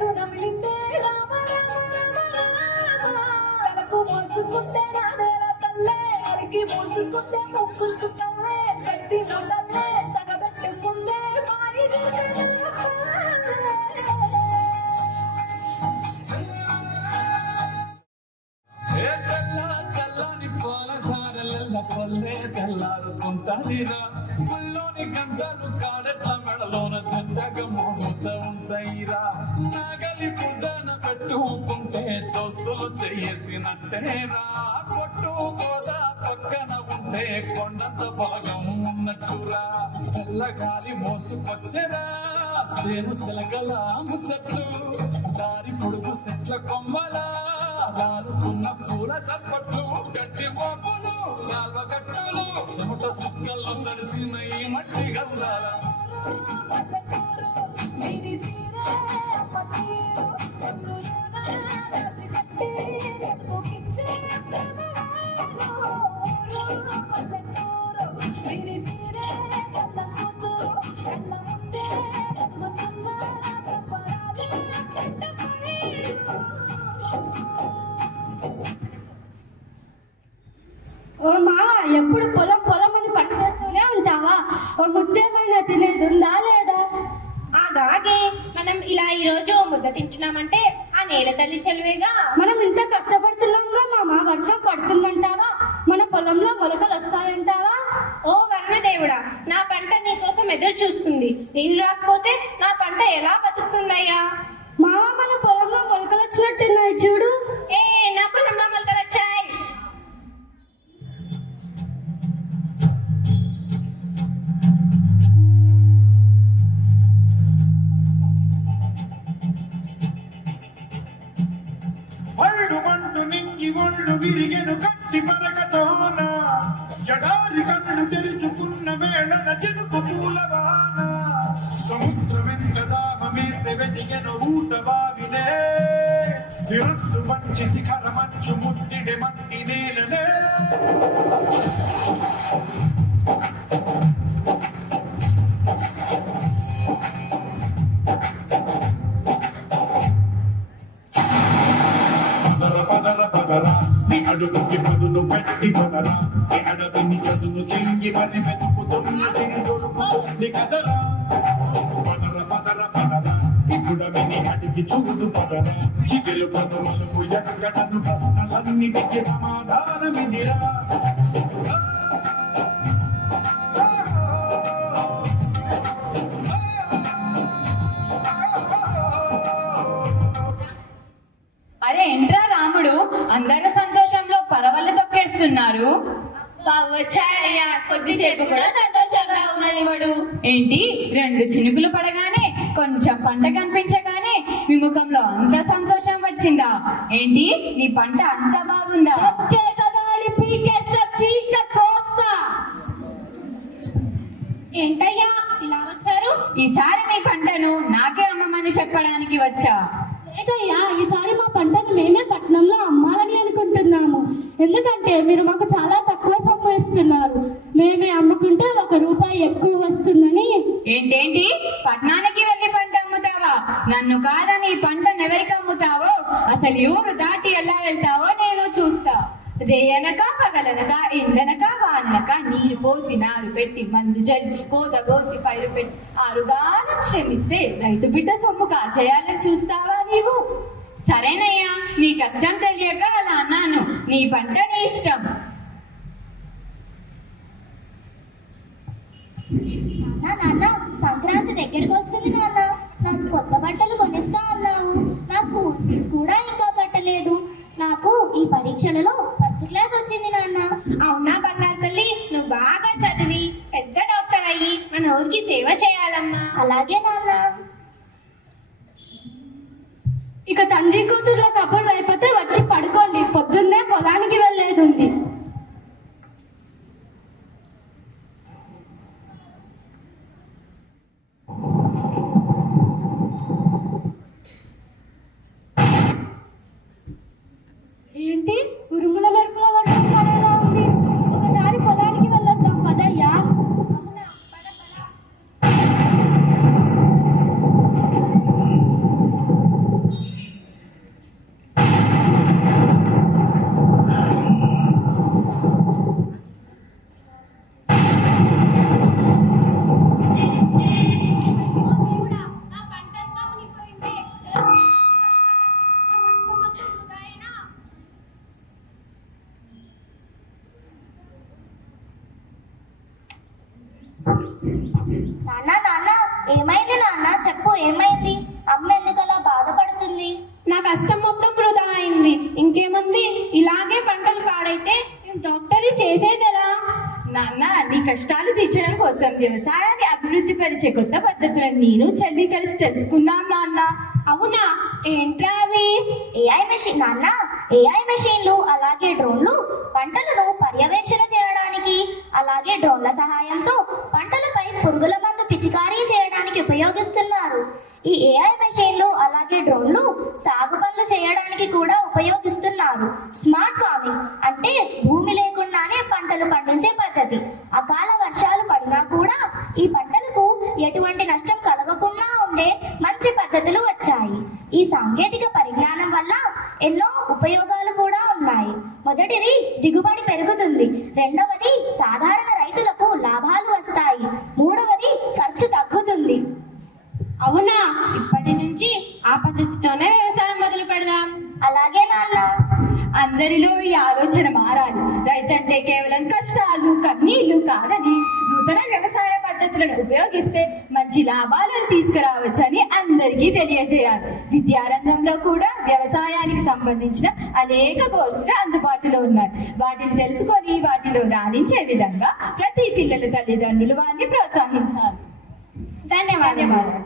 నేడు నమిలిందే రామ రామ రామ తలకు మోసుకుంటే నా నేల తల్లే అలికి మోసుకుంటే ముక్కు సుతల్లే సత్తి నొడల్లే సగబెట్టుకుందే మాయి పొల్లే తెల్లారుతుంటదిరా గుల్లోని గంటలు కాడట్ల మెడలోన చెందగా మోముత ఉంటాయిరా నాగలి పూజన పెట్టుకుంటే దోస్తులు చేసినట్టేరా కొట్టు గోదా పక్కన ఉంటే కొండంత భాగం ఉన్నట్టురా చల్లగాలి మోసుకొచ్చెరా సేను శిలకల ముచ్చట్లు దారి పొడుగు చెట్ల కొమ్మలా దారుకున్న పూల సప్పట్లు గట్టి మోపులు కాల్వగట్టులు చెమట సుక్కల్లో తడిసిన ఈ మట్టి గంధాల ఓ మా ఎప్పుడు పొలం పొలం అని పని చేస్తూనే ఉంటావా? ఓ ముద్దేమైనా తినేది ఉందా లేదా? ఆగాగే మనం ఇలా ఈ రోజు ముద్ద తింటున్నామంటే ఆ నేల తల్లి చలివేగా. మనం ఇంత కష్టపడుతున్నాంగా మామ, వర్షం పడుతుందంటావా? మన పొలంలో మొలకలు వస్తాయంటావా? ఓ వర్ణదేవుడా, నా పంట నీ కోసం ఎదురు చూస్తుంది. నీళ్ళు రాకపోతే నా పంట ఎలా బతుకుతుందయ్యా? మామ మన పొలంలో మొలకలు వచ్చినట్టున్నాయి చూడు. ఏ నా పొలంలో మొలకలు వచ్చాయి. ఒళ్ళు విరిగెను కట్టి పరగతోన ఎడారి కళ్ళు తెరుచుకున్న వేళన చెరుకు పూలవాన సముద్రమెంత దాహమేస్తే వెతికెను ఊట బావినే శిరస్సు మంచి శిఖర మంచు ముద్దిడే మట్టి నేలనే అడుగుకి పదును పెట్టి పదరా అడవిని చదును చెయ్యి పని వెతుకుతున్న సిరి దొరుకుతుంది కదరా పదర పదర పదరా ఇప్పుడు విని అడిగి చూడు పదరా చిగులు పదుమలుపు ఎక్కడను ప్రశ్నలన్నిటికీ సమాధానమిదిరా అరే ఎంట్రా రాముడు, అందరూ సంతోషంలో పరవళ్ళు తొక్కేస్తున్నారు. వచ్చాడయ్యా, కొద్దిసేపు కూడా సంతోషంగా ఉండనివాడు. ఏంటి, 2 చినుకులు పడగానే కొంచెం పంట కనిపించగానే మీ ముఖంలో అంత సంతోషం వచ్చిందా? ఏంటి, నీ పంట అంత బాగుందా? ఏంటయ్యా ఇలా వచ్చారు? ఈసారి నీ పంటను నాకే అమ్మమని చెప్పడానికి వచ్చా. లేదయ్యా, ఈసారి మా పంటను మేమే పట్నంలో అమ్మాలని అనుకుంటున్నాము. ఎందుకంటే మీరు మాకు చాలా తక్కువ సొమ్ము ఇస్తున్నారు. మేమే అమ్ముకుంటే 1 రూపాయి ఎక్కువ వస్తుందని. ఏంటేంటి, పట్నానికి వెళ్ళి పంట అమ్ముతావా? నన్ను కాదని పంటను ఎవరికి అమ్ముతావో, అసలు ఊరు దాటి ఎలా వెళ్తావో నేను చూస్తా. రేయనక పగలనక ఎండనక వానక నీరు పోసి నారు పెట్టి మందు జల్లి కోత కోసి పైరు పెట్టి ఆరుగానం శ్రమిస్తే రైతు బిడ్డ సొమ్ము కాచేయాలని చూస్తావా నీవు? సరేనయ్యా, నీ కష్టం తెలియక అలా అన్నాను. నీ పంట నీ ఇష్టం. నాన్న, సంక్రాంతి దగ్గరికి వస్తుంది నాన్న. నాకు కొత్త బట్టలు కొనిస్తా అన్నావు. నా స్కూల్ ఫీజు కూడా ఇంకా కట్టలేదు. నాకు ఈ పరీక్షలలో ఫస్ట్ క్లాస్ వచ్చింది నాన్న. అవునా బంగారు తల్లి, నువ్వు బాగా చదివి పెద్ద డాక్టర్ అయ్యి మన ఊరికి సేవ చేయాలమ్మా. అలాగే నాన్న. ఇక తండ్రి కూతురు కబుర్లు అయిపోతే వచ్చి పడుకోండి. పొద్దున్నే పొలానికి వెళ్ళేది ఉంది. ఏంటి, ఉరుముల మెరుపుల వర్షం పడేలా ఉంది. ఒకసారి పొలానికి వెళ్ళొద్దాం పదయ్యా. ఏమైంది నాన్న? చెప్పు, ఏమైంది? అమ్మ ఎందుకు అలా బాధపడుతుంది? నా కష్టం మొత్తం వృధా అయింది. ఇంకేముంది, ఇలాగే పంటలు పాడైతే డాక్టర్ని చేసేదెలా? నాన్న, నీ కష్టాలు తీర్చడం కోసం వ్యవసాయాన్ని అభివృద్ధి పరిచే కొత్త పద్ధతులను నేను చెల్లి కలిసి తెలుసుకున్నాం నాన్న. అవునా, ఏంట్రా అవి? ఏఐ మెషిన్ నాన్న. ఏఐ మెషిన్లు అలాగే డ్రోన్లు పంటలను పర్యవేక్షణ చేయడానికి, అలాగే డ్రోన్ల సహాయంతో పంటలపై పురుగుల మందు పిచికారీ చేయడానికి ఉపయోగిస్తున్నారు. ఈ ఏఐ మెషిన్లు అలాగే డ్రోన్లు సాగు పనులు చేయడానికి కూడా ఉపయోగిస్తున్నారు. స్మార్ట్ ఫార్మింగ్ అంటే భూమి లేకుండానే పంటలు పండించే పద్ధతి. అకాల వర్షాలు పడినా కూడా ఈ పంటలకు ఎటువంటి నష్టం కలగకుండా ఉండే మంచి పద్ధతులు వచ్చాయి. ఈ సాంకేతిక పరిజ్ఞానం వల్ల ఎన్నో ఉపయోగాలు కూడా ఉన్నాయి. మొదటిది, దిగుబడి పెరుగుతుంది. రెండవది, సాధారణ రైతులకు లాభాలు వస్తాయి. మూడవది, ఖర్చు తగ్గుతుంది. అవునా, ఇప్పటి నుంచి ఆ పద్ధతితోనే వ్యవసాయం మొదలు పెడదాం. అలాగే నాన్న. అందరిలో ఈ ఆలోచన మారాలి. రైతంటే కేవలం కష్టాలు కన్నీళ్లు కాదని, నూతన వ్యవసాయ పద్ధతులను ఉపయోగిస్తే మంచి లాభాలను తీసుకురావచ్చని అందరికీ తెలియజేయాలి. విద్యారంగంలో కూడా వ్యవసాయానికి సంబంధించిన అనేక కోర్సులు అందుబాటులో ఉన్నాయి. వాటిని తెలుసుకొని వాటిలో రాణించే విధంగా ప్రతి పిల్లల తల్లిదండ్రులు వారిని ప్రోత్సహించాలి. ధన్యవాదాలు.